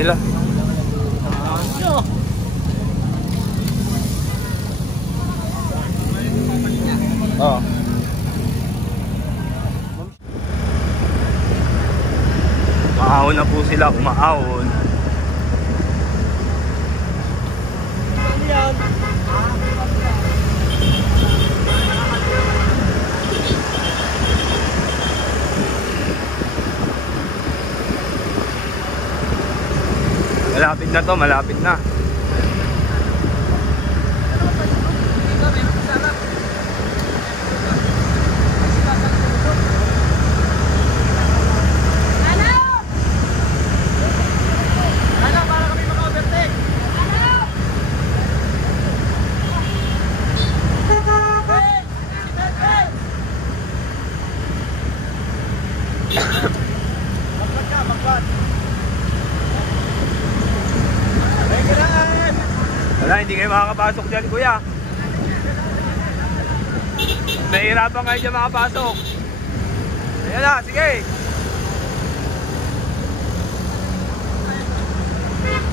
nila. Oh. Umaahon na po sila, umaahon. Malapit na to, malapit na. Wala, hindi kayo makakapasok dyan, kuya. Nahihirapan kayo dyan makapasok. Ayan na, sige.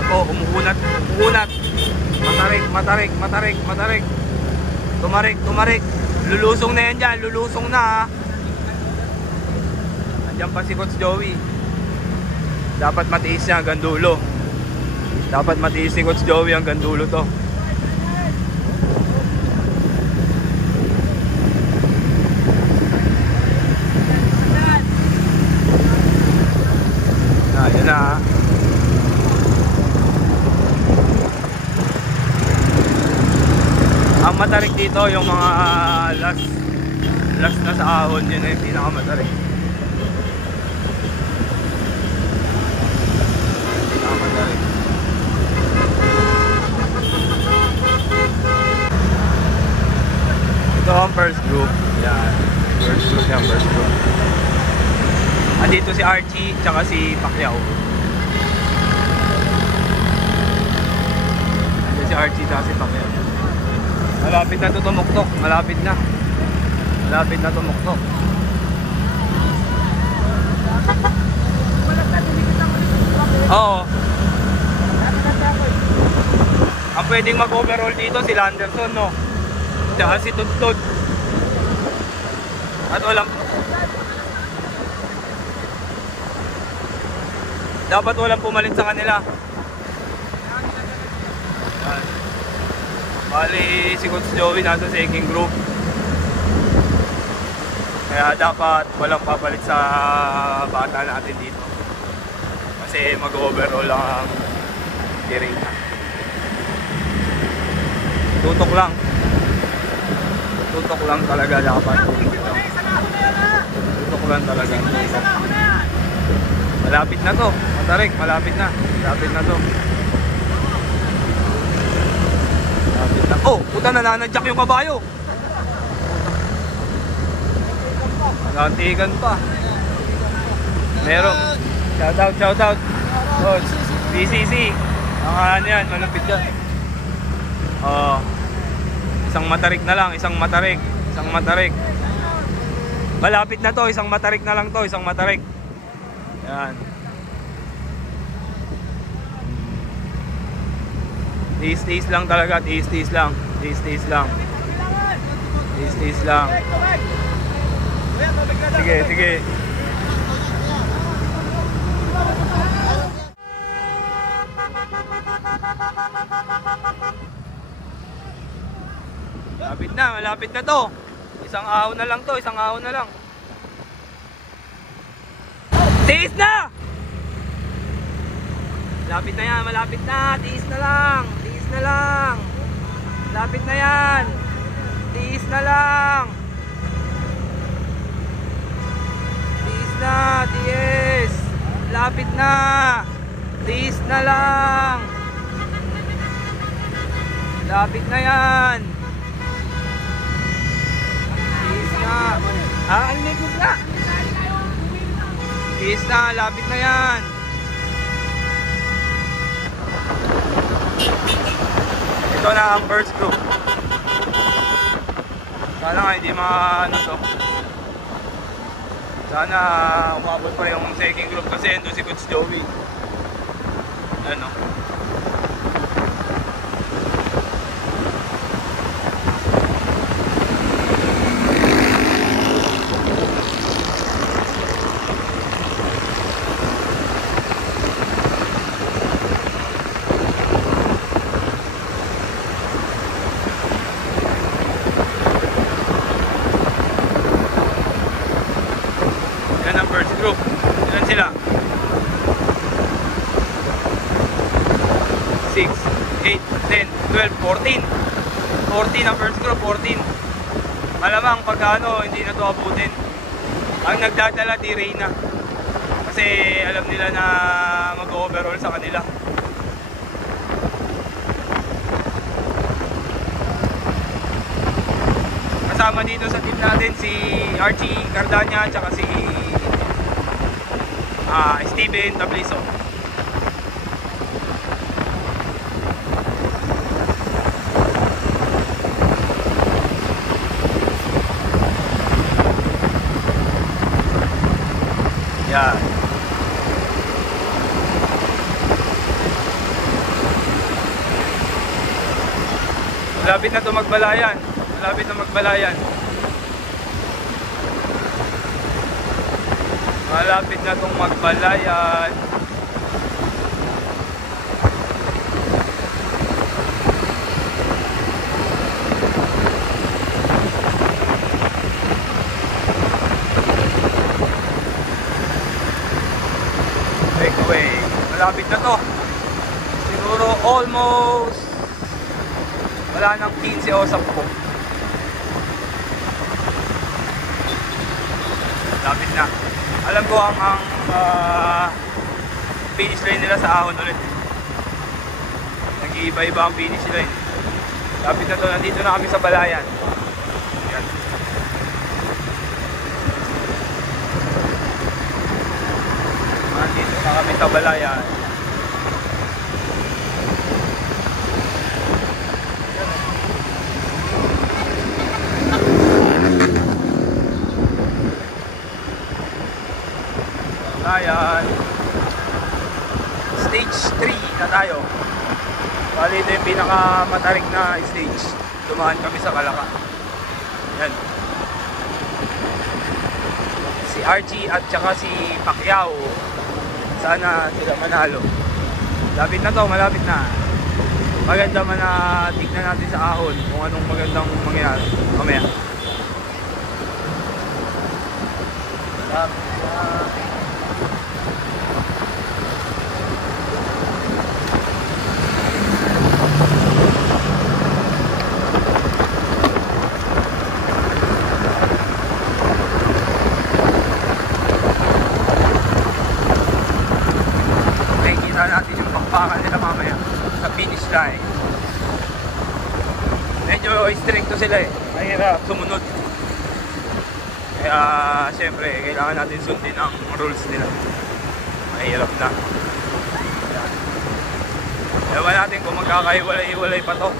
Ako, umuunat, umuunat. Matarik, matarik, matarik, matarik. Tumarik, tumarik. Lulusong na yan dyan, lulusong na ha. Andiyan pa si Coach Joey. Dapat matiis niya hanggang dulo. Dapat matiis si Coach Joey hanggang dulo to. Ayan na ha. Ang matarik dito yung mga last na sa ahon. Yun na yung pinakamatarik. Ito ang first group. Yan. First group yan, first group. Andito si Archie tsaka si Pacquiao. Andito si Archie tsaka si Pacquiao. Malapit na ito tumuktok. Malapit na. Malapit na tumuktok. Oo. Ang pwedeng mag-overall dito si Landerson, no? Tsaka si Tudtod. At walang... Dapat walang pumalit sa kanila. Yan. Bali si Coach Joey nasa second group. Kaya dapat walang papalit sa bata natin dito. Kasi mag-overall lang ang Kirina. Tutok lang. Tutok lang talaga dapat. Tutok lang talaga. Malapit na to. Matarik, malapit na. Malapit na to. Malapit na. Oh, puta, nananadyak yung kabayo. Nantigan pa. Meron. Shoutout, shoutout. Coach, BCC. Ang ano yan, malapit yan. Isang matarik na lang, isang matarik. Isang matarik. Malapit na to, isang matarik na lang to, isang matarik. Yan. Tiis-tiis lang talaga, tiis-tiis lang. Tiis-tiis lang. Tiis-tiis lang. Sige, sige. Malapit na to. Isang ahon na lang to, isang ahon na lang. Tiis na! Malapit na yan, malapit na. Tiis na lang, tiis na lang. Malapit na yan. Tiis na lang. Tiis na, tiis. Malapit na. Tiis na lang. Malapit na yan. Tiis na. Ang likod na. Tiis na, lapit na yan. Ito na ang first group. Sana nga hindi ano to. Sana umabot pa yung second group kasi ito si Coach Joey. Yan o. Yan ang first group. Ilan sila? 6, 8, 10, 12, 14. 14 ang first group, 14. Malamang pagka ano, hindi na ito abutin. Ang nagdadala di Reyna. Kasi alam nila na mag-overall sa kanila. Kasama dito sa team natin si Archie Cardania at saka si Steven Tabliso. Yan. Malapit na ito magbalayan. Malapit na magbalayan. Malapit na itong magbalayan. Takeaway. Malapit na to. Siguro almost wala nang 15 o 10. Malapit na. Alam ko ang finish line nila sa ahon ulit. Nag-iiba-iba ang finish line. Lapit na to. Nandito na kami sa balayan. Yan. Nandito na kami sa balayan. Balayan. Stage 3 na tayo. Bali ito yung pinakamatarik na stage. Dumaan kami sa Kalaka. Yan. Si Archie at saka si Pacquiao. Sana sila manalo. Malapit na to, malapit na. Maganda man na tignan natin sa ahon kung anong magandang mangyayari. Mamaya. Malapit na. Natin yung pakpakan nila mamaya sa finish line. Medyo stricto sila eh. Mahirap sumunod. Kaya syempre kailangan natin sundin ang rules nila. Mahirap na. Ewan natin kung magkakahiwalay-hiwalay pa to.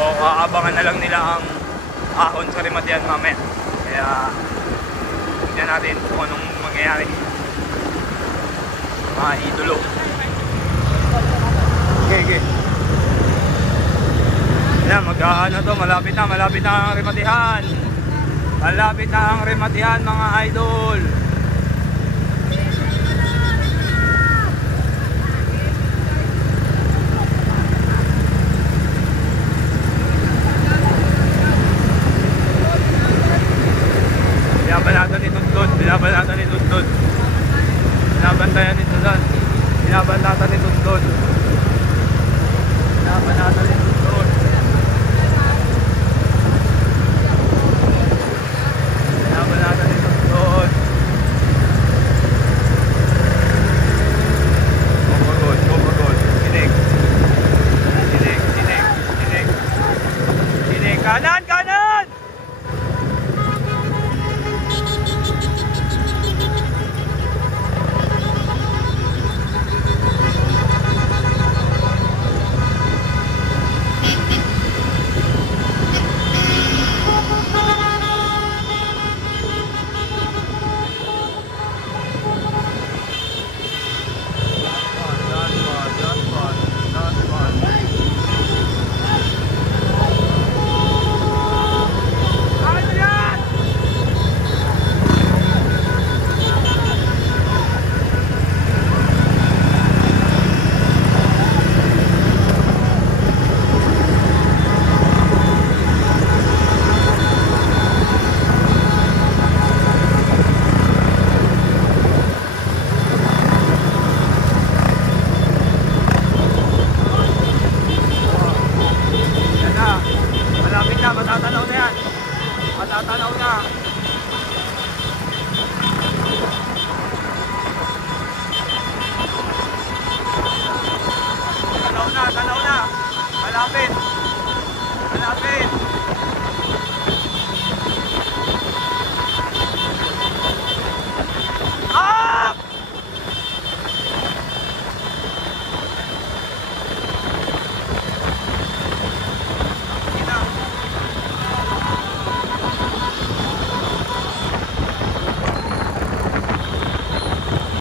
O aabangan na lang nila ang ahon sa Rimatian mamaya. Kaya tignan natin kung anong mangyayari. Mga idolo. Okay. Yan, mag-ano to, malapit na ang Rimatian. Malapit na ang Rimatian mga idol. Binabanatan ni Tundod. Binabanatan ni Tundod. Binabantayan ni Tundod. Binabanatan ni Tundod. Binabanatan ni Tundod. Binabanatan ni Tundod. Go for goal. Sinig. Sinig. Kanan.